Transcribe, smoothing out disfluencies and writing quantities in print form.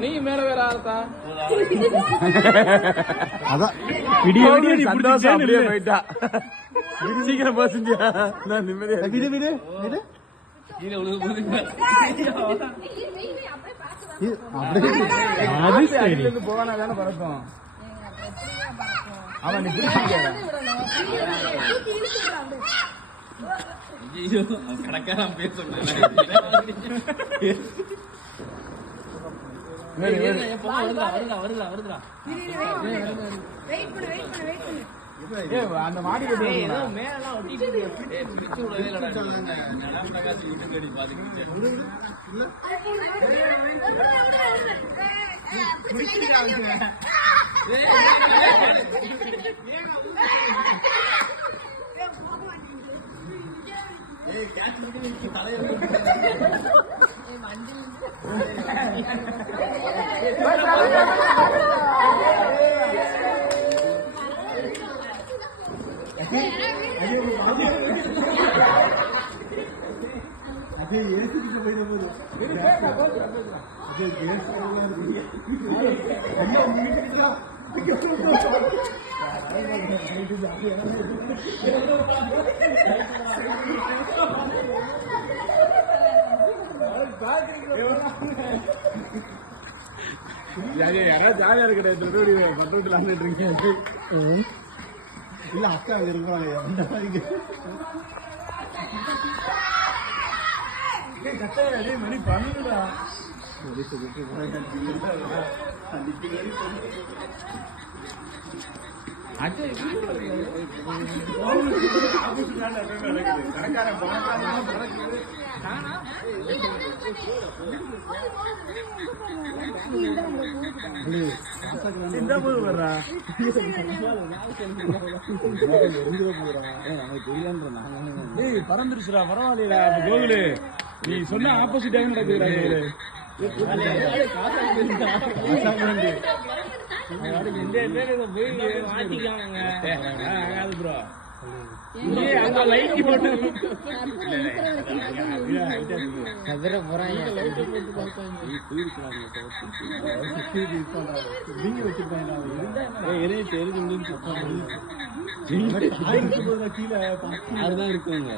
நீ மேல வேற ஆளத்தா அதான் சந்தோஷம் அப்படியே போயிட்டா. சீக்கிரம் போசிந்தியா நிம்மதியா விடு விடு விடு போவானா தானே பறக்கும். அவன் கணக்கான பேச அந்த மாடி யாராவது ஜாலியா இருக்கிற பட்டோட்டில் ஆண்டுட்டு இருக்கீங்க. இல்ல அக்கா அங்க இருக்கிறாங்க அந்த மாதிரி கட்டாய மணி பண்ணுடா. பறந்துருச்சுடா பரவாயில்லையா கோகுலு. நீ சொன்ன ஆப்போசிட்டாக நடக்குதுடா ப்ரோ. அங்க லைட் போட்டு அதுதான் இருக்குங்க.